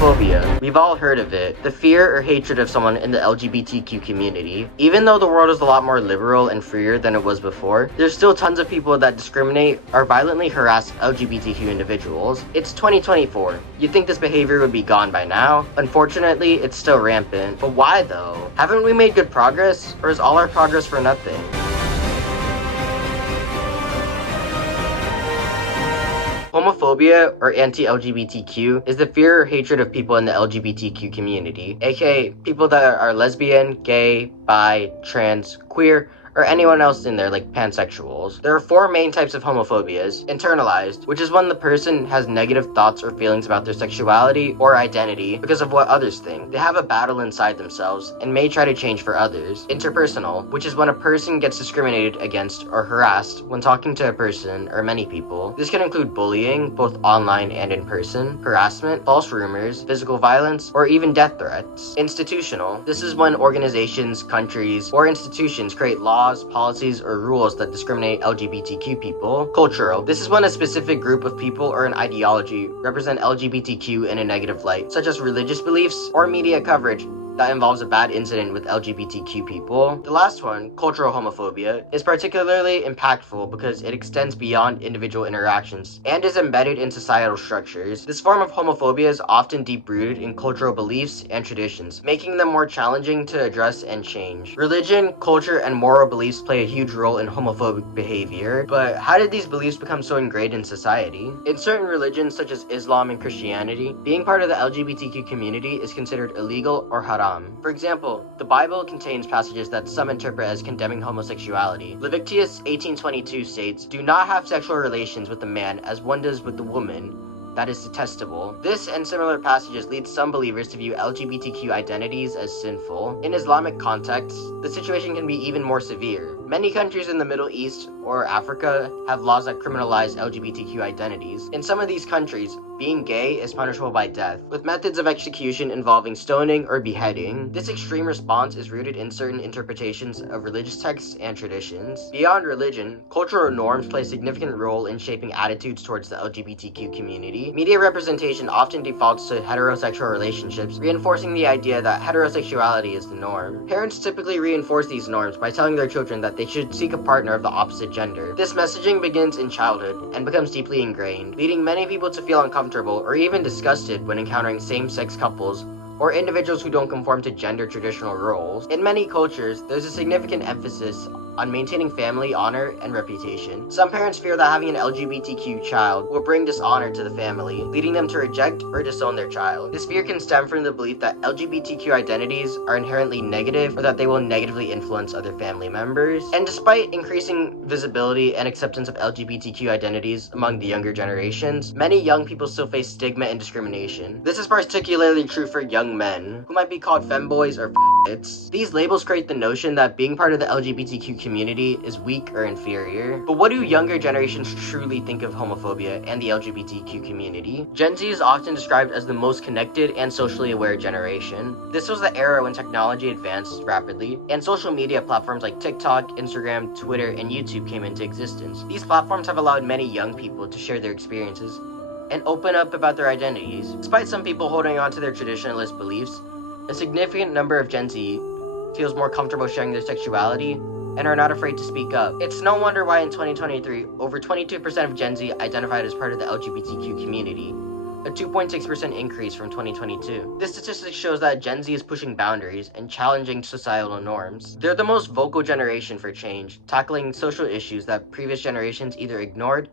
Homophobia. We've all heard of it. The fear or hatred of someone in the LGBTQ community. Even though the world is a lot more liberal and freer than it was before, there's still tons of people that discriminate or violently harass LGBTQ individuals. It's 2024. You'd think this behavior would be gone by now. Unfortunately, it's still rampant. But why though? Haven't we made good progress? Or is all our progress for nothing? Homophobia, or anti-LGBTQ, is the fear or hatred of people in the LGBTQ community, aka people that are lesbian, gay, bi, trans, queer, or anyone else in there like pansexuals. There are four main types of homophobias. Internalized, which is when the person has negative thoughts or feelings about their sexuality or identity because of what others think. They have a battle inside themselves and may try to change for others. Interpersonal, which is when a person gets discriminated against or harassed when talking to a person or many people. This can include bullying, both online and in person, harassment, false rumors, physical violence, or even death threats. Institutional, this is when organizations, countries, or institutions create laws, policies, or rules that discriminate LGBTQ people. Cultural. This is when a specific group of people or an ideology represent LGBTQ in a negative light, such as religious beliefs or media coverage that involves a bad incident with LGBTQ people. The last one, cultural homophobia, is particularly impactful because it extends beyond individual interactions and is embedded in societal structures. This form of homophobia is often deep-rooted in cultural beliefs and traditions, making them more challenging to address and change. Religion, culture, and moral beliefs play a huge role in homophobic behavior, but how did these beliefs become so ingrained in society? In certain religions such as Islam and Christianity, being part of the LGBTQ community is considered illegal or haram. For example, the Bible contains passages that some interpret as condemning homosexuality. Leviticus 18:22 states, "Do not have sexual relations with a man as one does with the woman. That is detestable." This and similar passages lead some believers to view LGBTQ identities as sinful. In Islamic contexts, the situation can be even more severe. Many countries in the Middle East or Africa have laws that criminalize LGBTQ identities. In some of these countries, being gay is punishable by death, with methods of execution involving stoning or beheading. This extreme response is rooted in certain interpretations of religious texts and traditions. Beyond religion, cultural norms play a significant role in shaping attitudes towards the LGBTQ community. Media representation often defaults to heterosexual relationships, reinforcing the idea that heterosexuality is the norm. Parents typically reinforce these norms by telling their children that they should seek a partner of the opposite gender. This messaging begins in childhood and becomes deeply ingrained, leading many people to feel uncomfortable or even disgusted when encountering same-sex couples or individuals who don't conform to gender traditional roles. In many cultures, there's a significant emphasis on maintaining family honor and reputation. Some parents fear that having an LGBTQ child will bring dishonor to the family, leading them to reject or disown their child. This fear can stem from the belief that LGBTQ identities are inherently negative or that they will negatively influence other family members. And despite increasing visibility and acceptance of LGBTQ identities among the younger generations, many young people still face stigma and discrimination. This is particularly true for young men, who might be called femboys or f***its. These labels create the notion that being part of the LGBTQ community is weak or inferior. But what do younger generations truly think of homophobia and the LGBTQ community? Gen Z is often described as the most connected and socially aware generation. This was the era when technology advanced rapidly, and social media platforms like TikTok, Instagram, Twitter, and YouTube came into existence. These platforms have allowed many young people to share their experiences and open up about their identities. Despite some people holding on to their traditionalist beliefs, a significant number of Gen Z feels more comfortable sharing their sexuality and are not afraid to speak up. It's no wonder why in 2023, over 22% of Gen Z identified as part of the LGBTQ community, a 2.6% increase from 2022. This statistic shows that Gen Z is pushing boundaries and challenging societal norms. They're the most vocal generation for change, tackling social issues that previous generations either ignored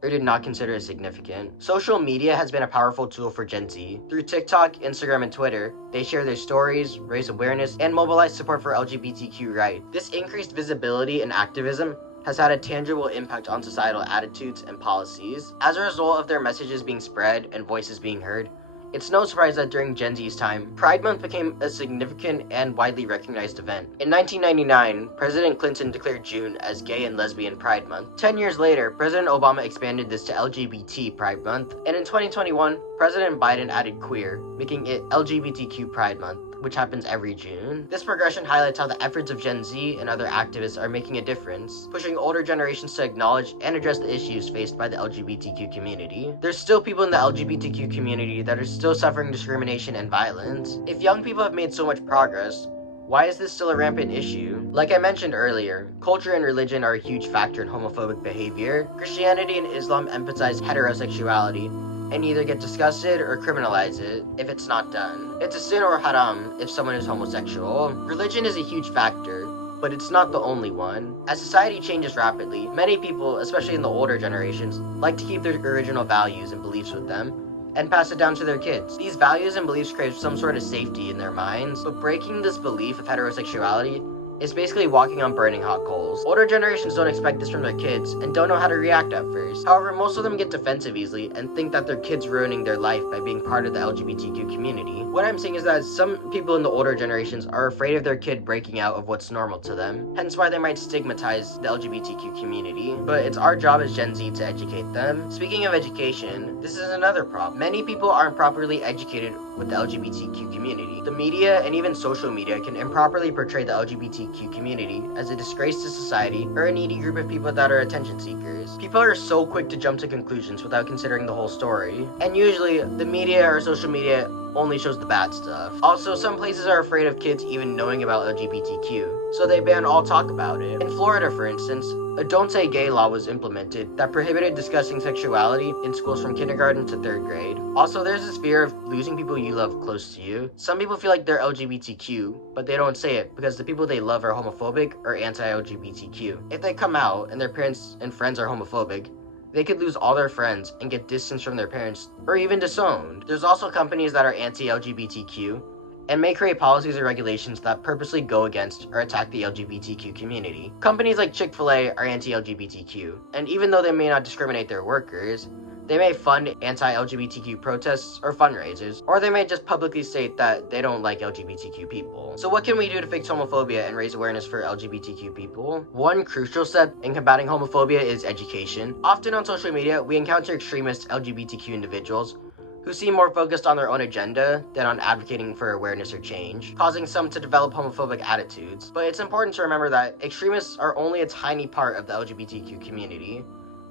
or did not consider as significant. Social media has been a powerful tool for Gen Z. Through TikTok, Instagram, and Twitter, they share their stories, raise awareness, and mobilize support for LGBTQ rights. This increased visibility and activism has had a tangible impact on societal attitudes and policies. As a result of their messages being spread and voices being heard, it's no surprise that during Gen Z's time, Pride Month became a significant and widely recognized event. In 1999, President Clinton declared June as Gay and Lesbian Pride Month. 10 years later, President Obama expanded this to LGBT Pride Month. And in 2021, President Biden added queer, making it LGBTQ Pride Month. which happens every June. This progression highlights how the efforts of Gen Z and other activists are making a difference, pushing older generations to acknowledge and address the issues faced by the LGBTQ community. There's still people in the LGBTQ community that are still suffering discrimination and violence. If young people have made so much progress, why is this still a rampant issue? Like I mentioned earlier, culture and religion are a huge factor in homophobic behavior. Christianity and Islam emphasize heterosexuality and either get disgusted or criminalize it if it's not done. It's a sin or haram if someone is homosexual. Religion is a huge factor, but it's not the only one. As society changes rapidly, many people, especially in the older generations, like to keep their original values and beliefs with them and pass it down to their kids. These values and beliefs create some sort of safety in their minds, but breaking this belief of heterosexuality is basically walking on burning hot coals. Older generations don't expect this from their kids and don't know how to react at first. However, most of them get defensive easily and think that their kid's ruining their life by being part of the LGBTQ community. What I'm saying is that some people in the older generations are afraid of their kid breaking out of what's normal to them, hence why they might stigmatize the LGBTQ community. But it's our job as Gen Z to educate them. Speaking of education, this is another problem. Many people aren't properly educated with the LGBTQ community. The media and even social media can improperly portray the LGBTQ community as a disgrace to society or a needy group of people that are attention seekers. People are so quick to jump to conclusions without considering the whole story, and usually the media or social media only shows the bad stuff. Also, some places are afraid of kids even knowing about LGBTQ, so they ban all talk about it. In Florida, for instance, a Don't Say Gay law was implemented that prohibited discussing sexuality in schools from kindergarten to 3rd grade. Also, there's this fear of losing people you love close to you. Some people feel like they're LGBTQ, but they don't say it because the people they love are homophobic or anti-LGBTQ. If they come out and their parents and friends are homophobic, they could lose all their friends and get distance from their parents or even disowned. There's also companies that are anti-LGBTQ and may create policies or regulations that purposely go against or attack the LGBTQ community. Companies like Chick-fil-A are anti-LGBTQ, and even though they may not discriminate their workers, they may fund anti-LGBTQ protests or fundraisers, or they may just publicly state that they don't like LGBTQ people. So what can we do to fix homophobia and raise awareness for LGBTQ people? One crucial step in combating homophobia is education. Often on social media, we encounter extremist LGBTQ individuals who seem more focused on their own agenda than on advocating for awareness or change, causing some to develop homophobic attitudes. But it's important to remember that extremists are only a tiny part of the LGBTQ community.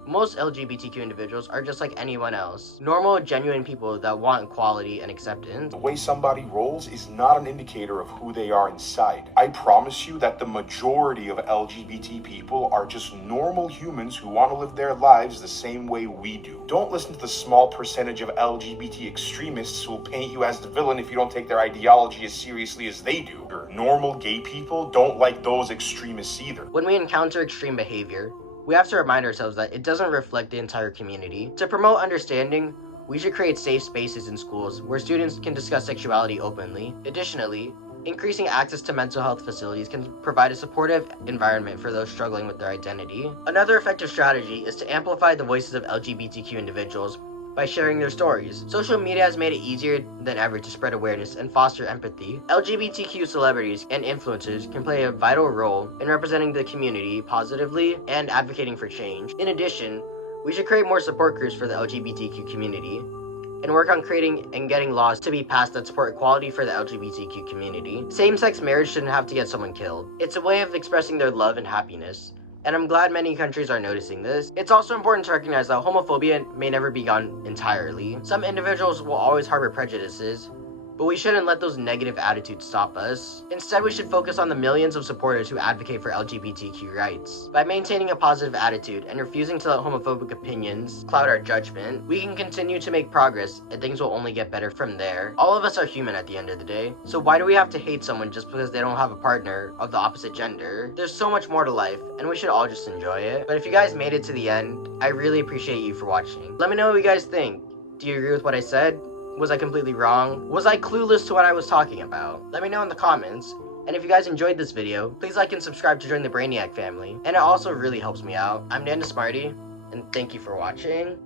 Most LGBTQ individuals are just like anyone else. Normal, genuine people that want equality and acceptance. The way somebody rolls is not an indicator of who they are inside. I promise you that the majority of LGBT people are just normal humans who want to live their lives the same way we do. Don't listen to the small percentage of LGBT extremists who will paint you as the villain if you don't take their ideology as seriously as they do. Normal gay people don't like those extremists either. When we encounter extreme behavior, we have to remind ourselves that it doesn't reflect the entire community. To promote understanding, we should create safe spaces in schools where students can discuss sexuality openly. Additionally, increasing access to mental health facilities can provide a supportive environment for those struggling with their identity. Another effective strategy is to amplify the voices of LGBTQ individuals by sharing their stories. Social media has made it easier than ever to spread awareness and foster empathy. LGBTQ celebrities and influencers can play a vital role in representing the community positively and advocating for change. In addition, we should create more support groups for the LGBTQ community and work on creating and getting laws to be passed that support equality for the LGBTQ community. Same-sex marriage shouldn't have to get someone killed. It's a way of expressing their love and happiness, and I'm glad many countries are noticing this. It's also important to recognize that homophobia may never be gone entirely. Some individuals will always harbor prejudices, but we shouldn't let those negative attitudes stop us. Instead, we should focus on the millions of supporters who advocate for LGBTQ rights. By maintaining a positive attitude and refusing to let homophobic opinions cloud our judgment, we can continue to make progress and things will only get better from there. All of us are human at the end of the day, so why do we have to hate someone just because they don't have a partner of the opposite gender? There's so much more to life, and we should all just enjoy it. But if you guys made it to the end, I really appreciate you for watching. Let me know what you guys think. Do you agree with what I said? Was I completely wrong? Was I clueless to what I was talking about? Let me know in the comments. And if you guys enjoyed this video, please like and subscribe to join the Brainiac family. And it also really helps me out. I'm Dan the Smarty, and thank you for watching.